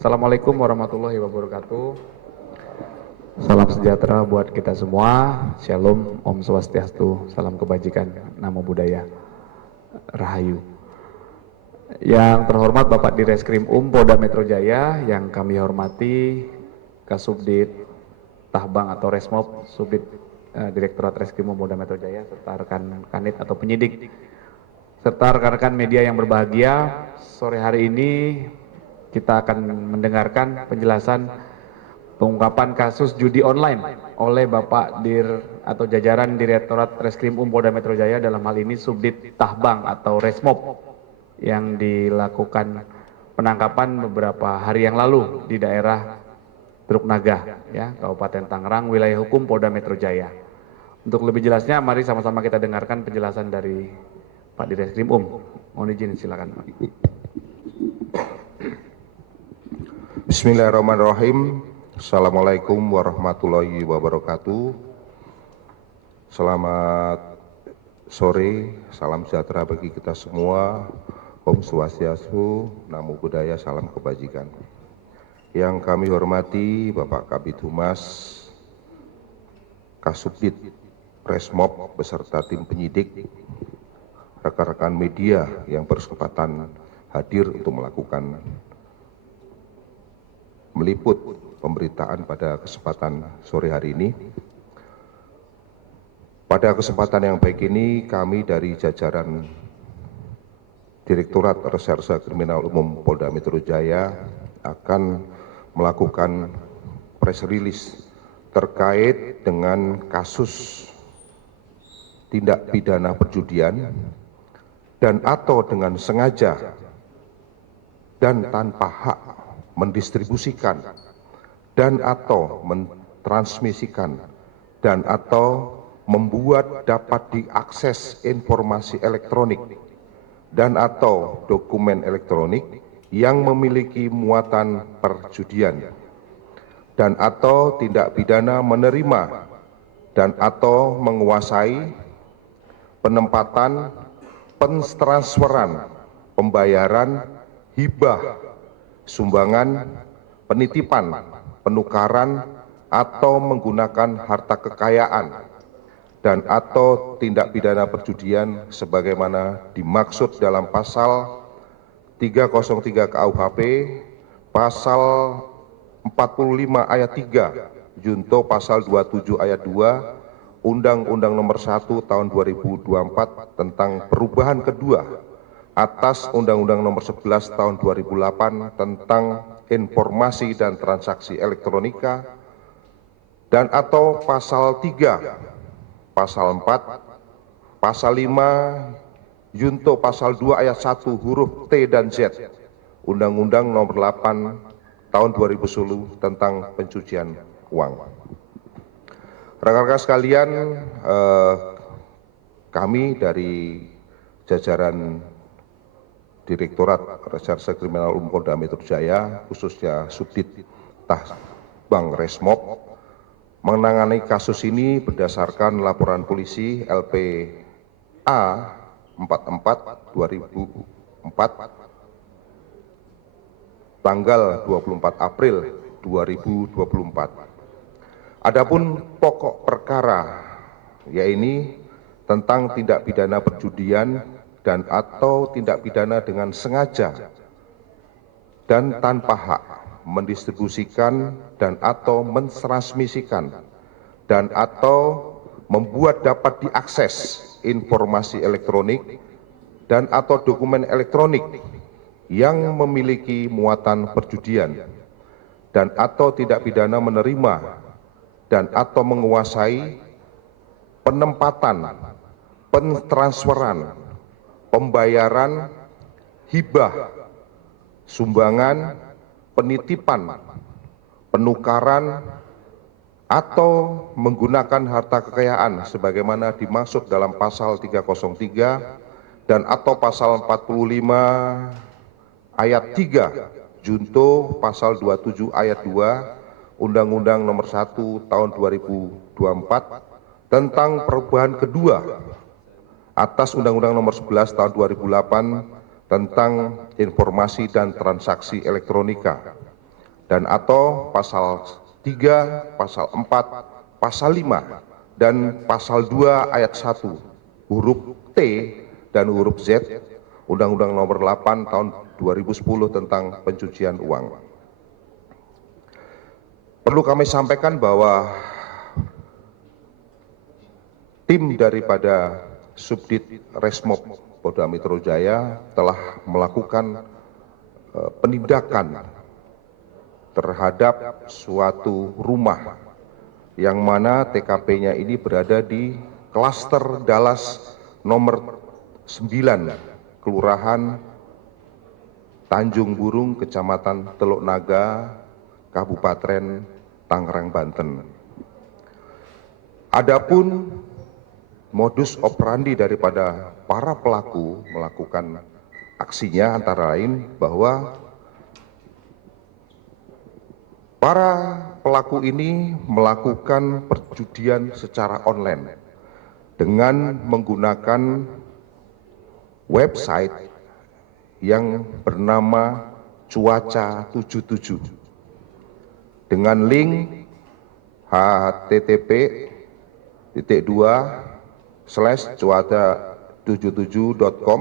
Assalamualaikum warahmatullahi wabarakatuh. Salam sejahtera buat kita semua. Shalom, Om Swastiastu, salam kebajikan, namo buddhaya, rahayu. Yang terhormat Bapak Direskrim Polda Metro Jaya, yang kami hormati Kasubdit Tahbang atau Resmob, Subdit Direktorat Reskrim Polda Metro Jaya, serta rekan kanit atau penyidik, serta rekan-rekan media yang berbahagia. Sore hari ini kita akan mendengarkan penjelasan pengungkapan kasus judi online oleh Bapak Dir atau jajaran Direktorat Reskrim Polda Metro Jaya, dalam hal ini Subdit Tahbang atau Resmob, yang dilakukan penangkapan beberapa hari yang lalu di daerah Teluk Naga, ya, Kabupaten Tangerang, wilayah hukum Polda Metro Jaya. Untuk lebih jelasnya, mari sama-sama kita dengarkan penjelasan dari Pak Direskrim Mohon izin, silakan Pak. Bismillahirrahmanirrahim. Assalamualaikum warahmatullahi wabarakatuh. Selamat sore, salam sejahtera bagi kita semua. Om Swastiastu, namo buddhaya, salam kebajikan. Yang kami hormati Bapak Kabid Humas, Kasubdit Resmob beserta tim penyidik, rekan-rekan media yang berkesempatan hadir untuk meliput pemberitaan pada kesempatan sore hari ini. Pada kesempatan yang baik ini, kami dari jajaran Direktorat Reserse Kriminal Umum Polda Metro Jaya akan melakukan press release terkait dengan kasus tindak pidana perjudian dan atau dengan sengaja dan tanpa hak mendistribusikan dan atau mentransmisikan dan atau membuat dapat diakses informasi elektronik dan atau dokumen elektronik yang memiliki muatan perjudian dan atau tindak pidana menerima dan atau menguasai penempatan, pentransferan, pembayaran, hibah, sumbangan, penitipan, penukaran, atau menggunakan harta kekayaan, dan atau tindak pidana perjudian sebagaimana dimaksud dalam pasal 303 KUHP, pasal 45 ayat 3, junto pasal 27 ayat 2, Undang-Undang Nomor 1 Tahun 2024 tentang perubahan kedua atas Undang-Undang Nomor 11 Tahun 2008 tentang informasi dan transaksi elektronika, dan atau pasal 3, pasal 4, pasal 5, junto pasal 2 ayat 1 huruf T dan Z Undang-Undang Nomor 8 Tahun 2010 tentang pencucian uang. Rekan-rekan sekalian, kami dari jajaran Direktorat Reserse Kriminal Umum Polda Metro Jaya, khususnya Subdit Tahbang Resmob, menangani kasus ini berdasarkan laporan polisi LPA 44/2004 tanggal 24 April 2024. Adapun pokok perkara yaitu tentang tindak pidana perjudian dan atau tindak pidana dengan sengaja dan tanpa hak mendistribusikan dan atau mentransmisikan dan atau membuat dapat diakses informasi elektronik dan atau dokumen elektronik yang memiliki muatan perjudian dan atau tidak pidana menerima dan atau menguasai penempatan, pentransferan, pembayaran, hibah, sumbangan, penitipan, penukaran, atau menggunakan harta kekayaan sebagaimana dimaksud dalam pasal 303 dan atau pasal 45 ayat 3 junto pasal 27 ayat 2 Undang-Undang Nomor 1 Tahun 2024 tentang perubahan kedua atas Undang-Undang Nomor 11 Tahun 2008 tentang informasi dan transaksi elektronika. dan atau pasal 3, pasal 4, pasal 5, dan pasal 2 ayat 1, huruf T dan huruf Z, Undang-Undang Nomor 8 Tahun 2010 tentang pencucian uang. Perlu kami sampaikan bahwa tim daripada Subdit Resmob Polda Metro Jaya telah melakukan penindakan terhadap suatu rumah yang mana TKP-nya ini berada di klaster Dallas nomor 9, Kelurahan Tanjung Burung, Kecamatan Teluk Naga, Kabupaten Tangerang, Banten. Adapun modus operandi daripada para pelaku melakukan aksinya antara lain bahwa para pelaku ini melakukan perjudian secara online dengan menggunakan website yang bernama Cuaca 77 dengan link http://cuaca77.com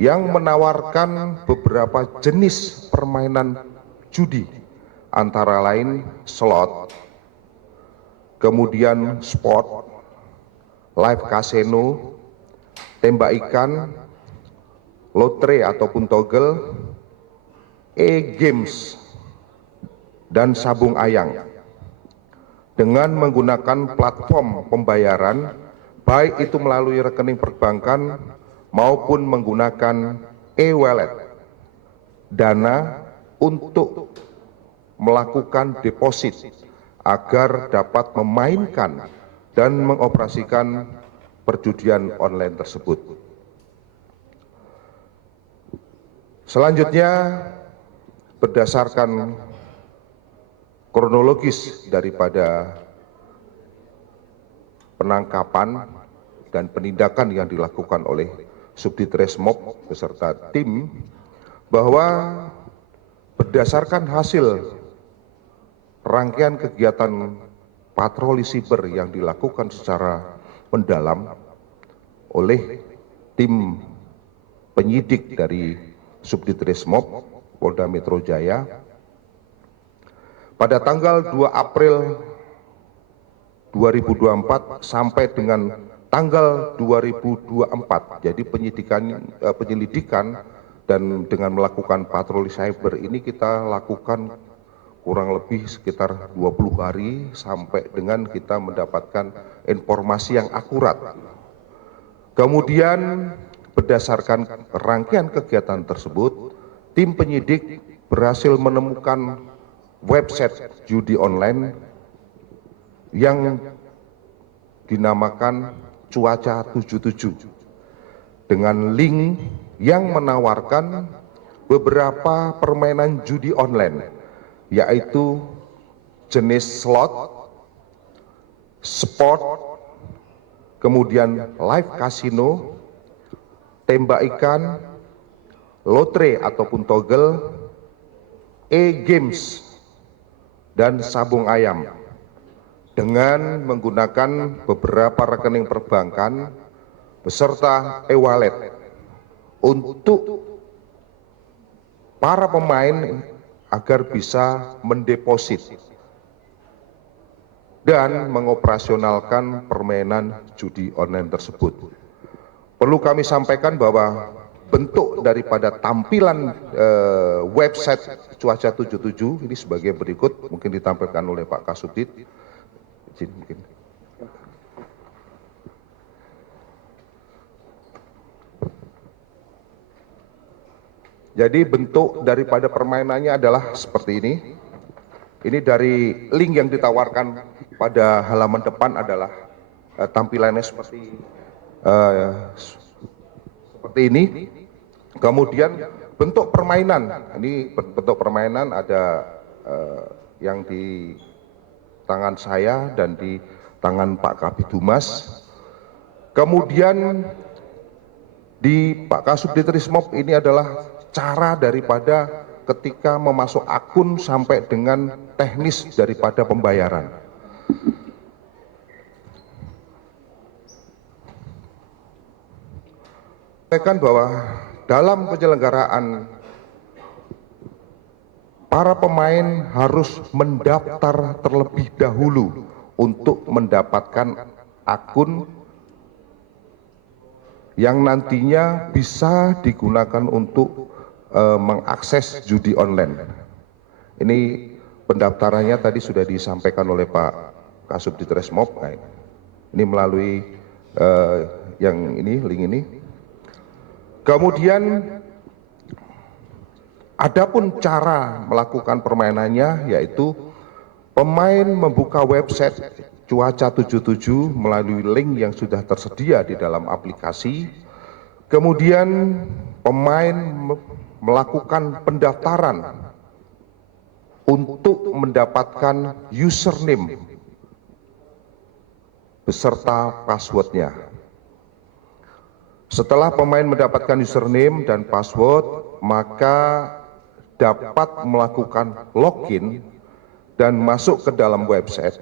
yang menawarkan beberapa jenis permainan judi antara lain slot, kemudian sport, live casino, tembak ikan, lotre ataupun togel, e-games, dan sabung ayang dengan menggunakan platform pembayaran baik itu melalui rekening perbankan maupun menggunakan e-wallet dana untuk melakukan deposit agar dapat memainkan dan mengoperasikan perjudian online tersebut. Selanjutnya, berdasarkan kronologis daripada penangkapan dan penindakan yang dilakukan oleh Subdit Resmob beserta tim, bahwa berdasarkan hasil rangkaian kegiatan patroli siber yang dilakukan secara mendalam oleh tim penyidik dari Subdit Resmob Polda Metro Jaya, pada tanggal 2 April 2024 sampai dengan tanggal 2024, jadi penyelidikan dan dengan melakukan patroli cyber ini kita lakukan kurang lebih sekitar 20 hari sampai dengan kita mendapatkan informasi yang akurat. Kemudian berdasarkan rangkaian kegiatan tersebut, tim penyidik berhasil menemukan website judi online yang dinamakan Cuaca 77 dengan link yang menawarkan beberapa permainan judi online, yaitu jenis slot, sport, kemudian live casino, tembak ikan, lotre ataupun togel, e-games, dan sabung ayam dengan menggunakan beberapa rekening perbankan beserta e-wallet untuk para pemain agar bisa mendeposit dan mengoperasionalkan permainan judi online tersebut. Perlu kami sampaikan bahwa bentuk daripada tampilan website Cuaca 77 ini sebagai berikut, mungkin ditampilkan oleh Pak Kasubdit. Jadi bentuk daripada permainannya adalah seperti ini. Ini dari link yang ditawarkan pada halaman depan adalah tampilannya seperti ini. Kemudian bentuk permainan, ini bentuk permainan ada yang di tangan saya dan di tangan Pak Kabid Humas. Kemudian di Pak Kasubdit Resmob ini adalah cara daripada ketika memasuk akun sampai dengan teknis daripada pembayaran. Sampaikan bahwa dalam penyelenggaraan para pemain harus mendaftar terlebih dahulu untuk mendapatkan akun yang nantinya bisa digunakan untuk mengakses judi online. Ini pendaftarannya tadi sudah disampaikan oleh Pak Kasubdit Resmob. Ini melalui yang ini, link ini. Kemudian adapun cara melakukan permainannya yaitu pemain membuka website Cuaca 77 melalui link yang sudah tersedia di dalam aplikasi. Kemudian pemain melakukan pendaftaran untuk mendapatkan username beserta passwordnya. Setelah pemain mendapatkan username dan password, maka dapat melakukan login dan masuk ke dalam website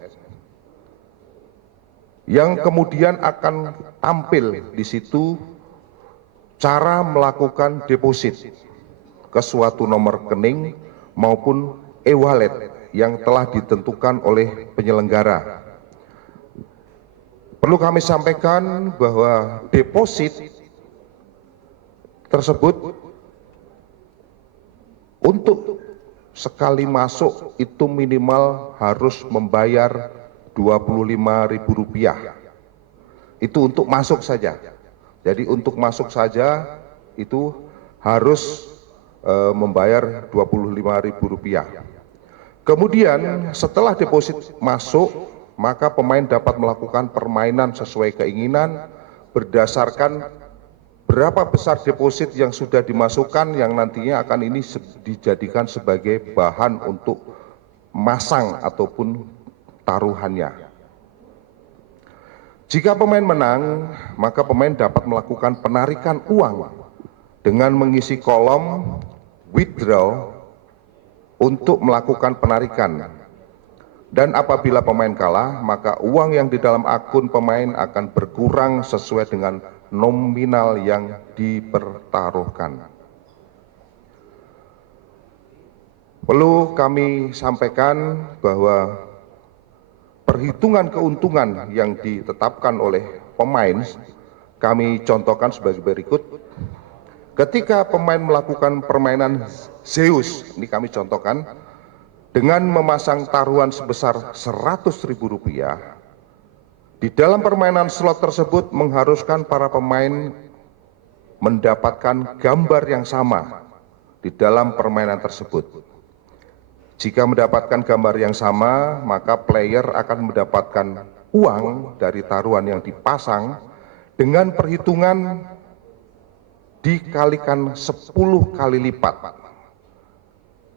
yang kemudian akan tampil di situ cara melakukan deposit ke suatu nomor rekening maupun e-wallet yang telah ditentukan oleh penyelenggara. Perlu kami sampaikan bahwa deposit tersebut untuk sekali masuk itu minimal harus membayar Rp25.000. Itu untuk masuk saja. Jadi untuk masuk saja itu harus membayar Rp25.000. Kemudian setelah deposit masuk, maka pemain dapat melakukan permainan sesuai keinginan berdasarkan berapa besar deposit yang sudah dimasukkan yang nantinya akan ini dijadikan sebagai bahan untuk masang ataupun taruhannya. Jika pemain menang, maka pemain dapat melakukan penarikan uang dengan mengisi kolom withdraw untuk melakukan penarikan. Dan apabila pemain kalah, maka uang yang di dalam akun pemain akan berkurang sesuai dengan nominal yang dipertaruhkan. Perlu kami sampaikan bahwa perhitungan keuntungan yang ditetapkan oleh pemain kami contohkan sebagai berikut. Ketika pemain melakukan permainan Zeus, ini kami contohkan, dengan memasang taruhan sebesar Rp100.000, di dalam permainan slot tersebut mengharuskan para pemain mendapatkan gambar yang sama di dalam permainan tersebut. Jika mendapatkan gambar yang sama, maka player akan mendapatkan uang dari taruhan yang dipasang dengan perhitungan dikalikan 10 kali lipat.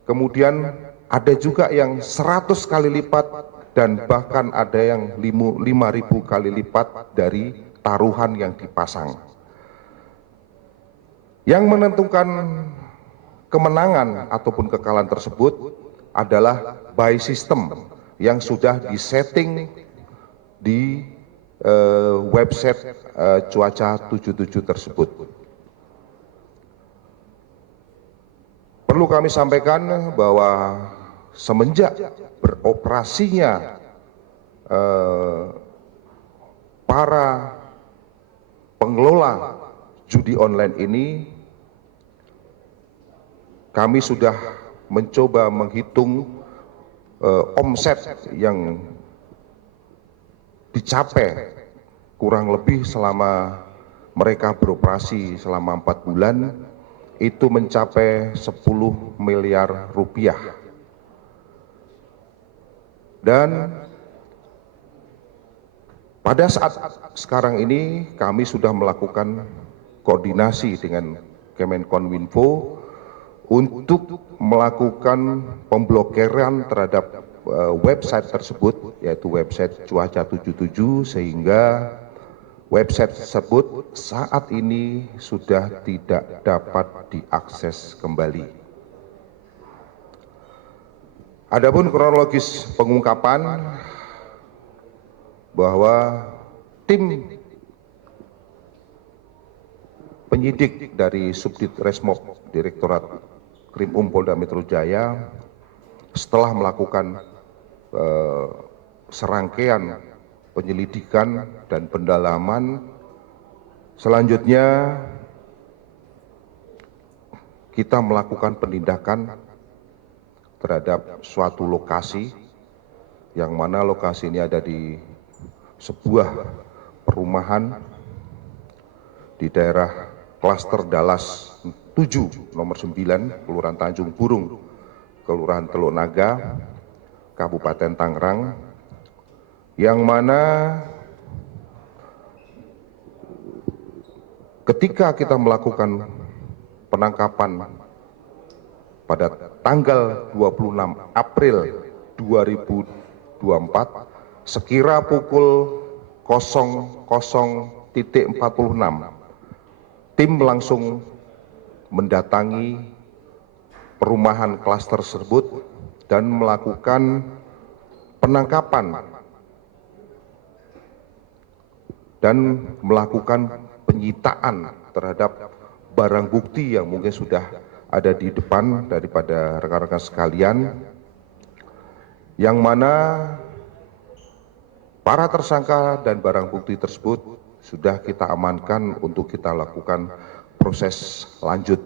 Kemudian ada juga yang 100 kali lipat dan bahkan ada yang 5.000 kali lipat dari taruhan yang dipasang. Yang menentukan kemenangan ataupun kekalahan tersebut adalah by system yang sudah disetting di website Cuaca 77 tersebut. Perlu kami sampaikan bahwa semenjak beroperasinya para pengelola judi online ini, kami sudah mencoba menghitung omset yang dicapai kurang lebih selama mereka beroperasi selama 4 bulan itu mencapai 10 miliar rupiah. Dan pada saat sekarang ini kami sudah melakukan koordinasi dengan Kemenkominfo untuk melakukan pemblokiran terhadap website tersebut, yaitu website Cuaca 77, sehingga website tersebut saat ini sudah tidak dapat diakses kembali. Adapun kronologis pengungkapan bahwa tim penyidik dari Subdit Resmob Direktorat Krim Polda Metro Jaya setelah melakukan serangkaian penyelidikan dan pendalaman, selanjutnya kita melakukan penindakan terhadap suatu lokasi yang mana lokasi ini ada di sebuah perumahan di daerah Klaster Dallas 7 nomor 9 Kelurahan Tanjung Burung, Kelurahan Teluk Naga, Kabupaten Tangerang, yang mana ketika kita melakukan penangkapan pada tanggal 26 April 2024 sekira pukul 00.46 tim langsung mendatangi perumahan klaster tersebut dan melakukan penangkapan dan melakukan penyitaan terhadap barang bukti yang mungkin sudah ada di depan daripada rekan-rekan sekalian, yang mana para tersangka dan barang bukti tersebut sudah kita amankan untuk kita lakukan proses lanjut.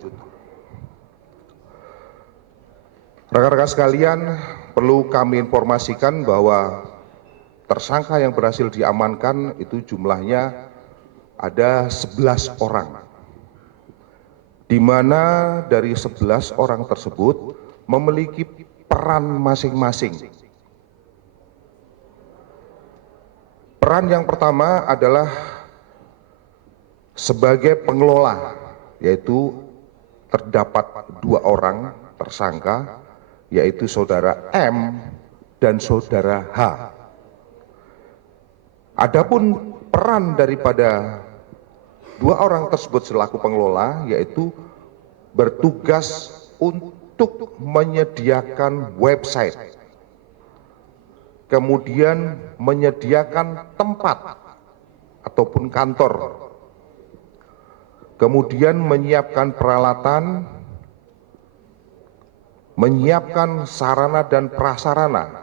Rekan-rekan sekalian, perlu kami informasikan bahwa tersangka yang berhasil diamankan itu jumlahnya ada 11 orang, di mana dari 11 orang tersebut memiliki peran masing-masing. Peran yang pertama adalah sebagai pengelola, yaitu terdapat 2 orang tersangka, yaitu saudara M dan saudara H. Adapun peran daripada 2 orang tersebut selaku pengelola, yaitu bertugas untuk menyediakan website, kemudian menyediakan tempat ataupun kantor, kemudian menyiapkan peralatan, menyiapkan sarana dan prasarana,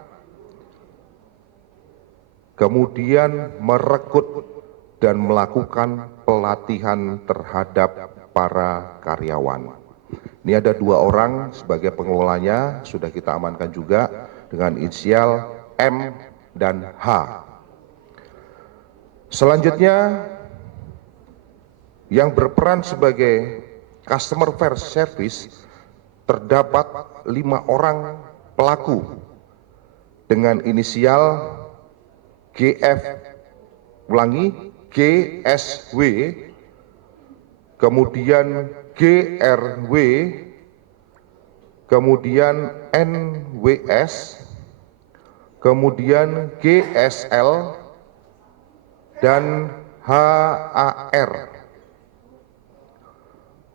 kemudian merekrut dan melakukan pelatihan terhadap para karyawan. Ini ada 2 orang sebagai pengelolanya, sudah kita amankan juga dengan inisial M dan H. Selanjutnya, yang berperan sebagai customer service terdapat 5 orang pelaku dengan inisial GF, GSW, kemudian GRW, kemudian NWS, kemudian GSL, dan HAR.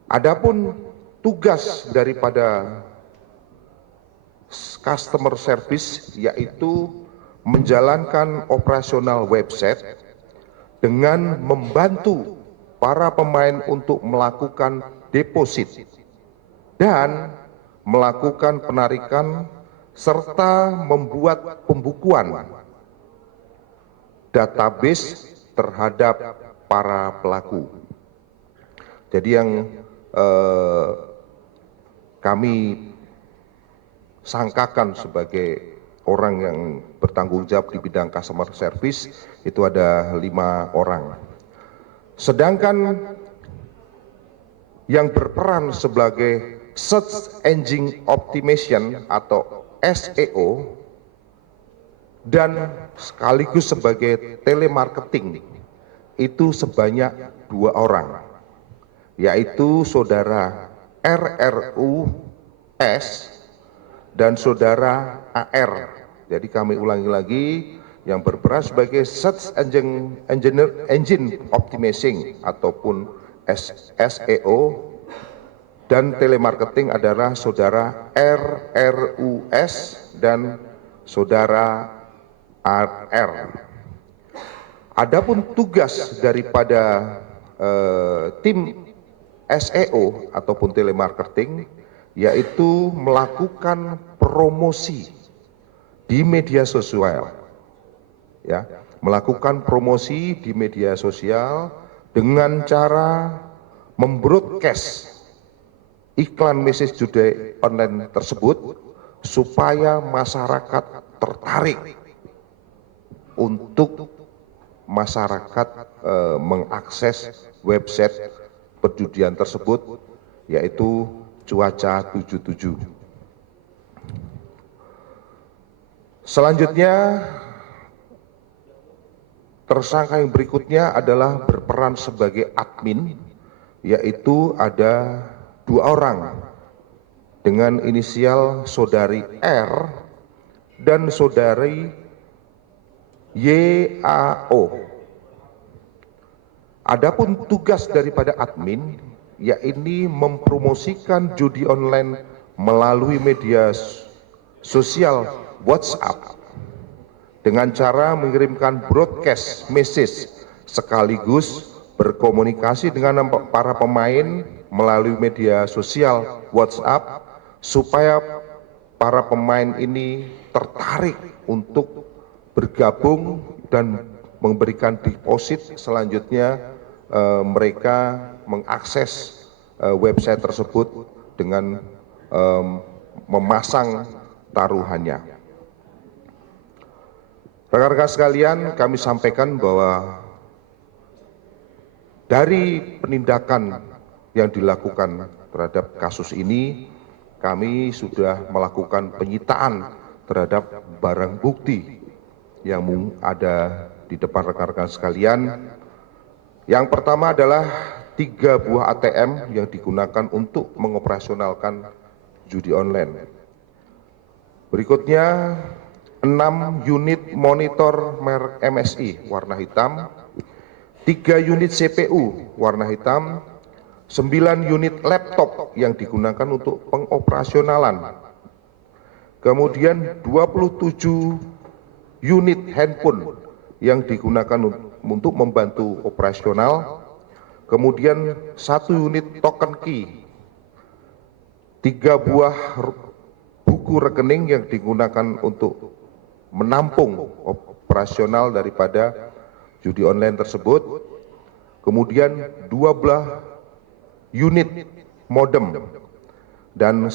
Adapun tugas daripada customer service yaitu menjalankan operasional website dengan membantu para pemain untuk melakukan deposit dan melakukan penarikan serta membuat pembukuan database terhadap para pelaku. Jadi yang kami sangkakan sebagai orang yang bertanggung jawab di bidang customer service itu ada 5 orang. Sedangkan yang berperan sebagai Search Engine Optimization atau SEO dan sekaligus sebagai telemarketing itu sebanyak 2 orang, yaitu saudara RRUS dan saudara AR. Jadi kami ulangi lagi, yang berperan sebagai Search Engine Optimizing ataupun SEO dan telemarketing adalah saudara RRUS dan saudara AR. Adapun tugas daripada tim SEO ataupun telemarketing yaitu melakukan promosi di media sosial, ya, melakukan promosi di media sosial dengan cara membroadcast iklan message judi online tersebut supaya masyarakat tertarik untuk masyarakat mengakses website perjudian tersebut, yaitu Cuaca 77. Selanjutnya, tersangka yang berikutnya adalah berperan sebagai admin, yaitu ada 2 orang dengan inisial saudari R dan saudari YAO. Adapun tugas daripada admin yaitu mempromosikan judi online melalui media sosial WhatsApp dengan cara mengirimkan broadcast message sekaligus berkomunikasi dengan para pemain melalui media sosial WhatsApp supaya para pemain ini tertarik untuk bergabung dan memberikan deposit. Selanjutnya mereka mengakses website tersebut dengan memasang taruhannya. Rekan-rekan sekalian, kami sampaikan bahwa dari penindakan yang dilakukan terhadap kasus ini, kami sudah melakukan penyitaan terhadap barang bukti yang ada di depan rekan-rekan sekalian. Yang pertama adalah 3 buah ATM yang digunakan untuk mengoperasionalkan judi online. Berikutnya 6 unit monitor merek MSI warna hitam, 3 unit CPU warna hitam, 9 unit laptop yang digunakan untuk pengoperasionalan, kemudian 27 unit handphone yang digunakan untuk membantu operasional, kemudian 1 unit token key, 3 buah buku rekening yang digunakan untuk menampung operasional daripada judi online tersebut, kemudian 12 unit modem dan 1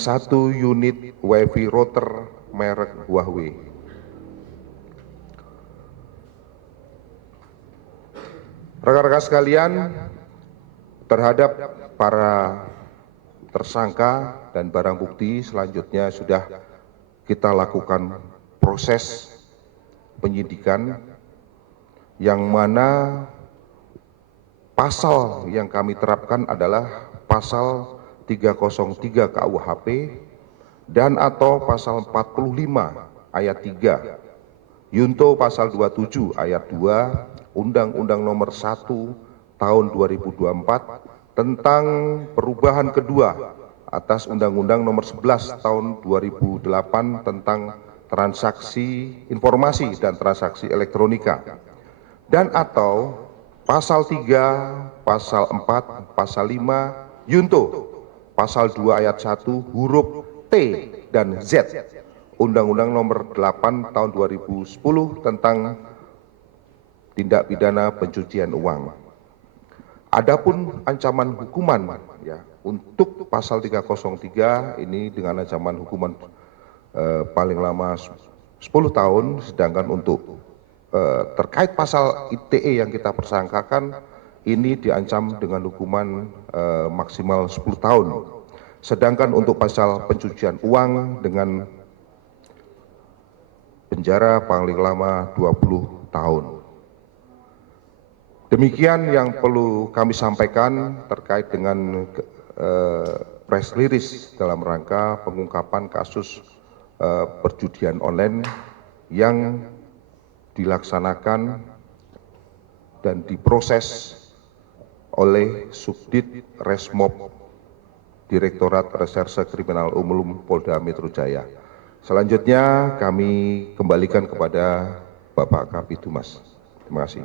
unit wifi router merek Huawei. Rekan-rekan sekalian, terhadap para tersangka dan barang bukti selanjutnya sudah kita lakukan proses penyidikan, yang mana pasal yang kami terapkan adalah pasal 303 KUHP dan atau pasal 45 ayat 3, Yunto pasal 27 ayat 2 Undang-Undang Nomor 1 Tahun 2024 tentang perubahan kedua atas Undang-Undang Nomor 11 Tahun 2008 tentang transaksi informasi dan transaksi elektronika, dan atau pasal 3, pasal 4, pasal 5 Yunto pasal 2 ayat 1 huruf T dan Z Undang-Undang Nomor 8 Tahun 2010 tentang tindak pidana pencucian uang. Adapun ancaman hukuman ya untuk pasal 303 ini dengan ancaman hukuman paling lama 10 tahun, sedangkan untuk terkait pasal ITE yang kita persangkakan ini diancam dengan hukuman maksimal 10 tahun. Sedangkan untuk pasal pencucian uang dengan penjara paling lama 20 tahun. Demikian yang perlu kami sampaikan terkait dengan press release dalam rangka pengungkapan kasus perjudian online yang dilaksanakan dan diproses oleh Subdit Resmob Direktorat Reserse Kriminal Umum Polda Metro Jaya. Selanjutnya kami kembalikan kepada Bapak Kabid Humas. Terima kasih.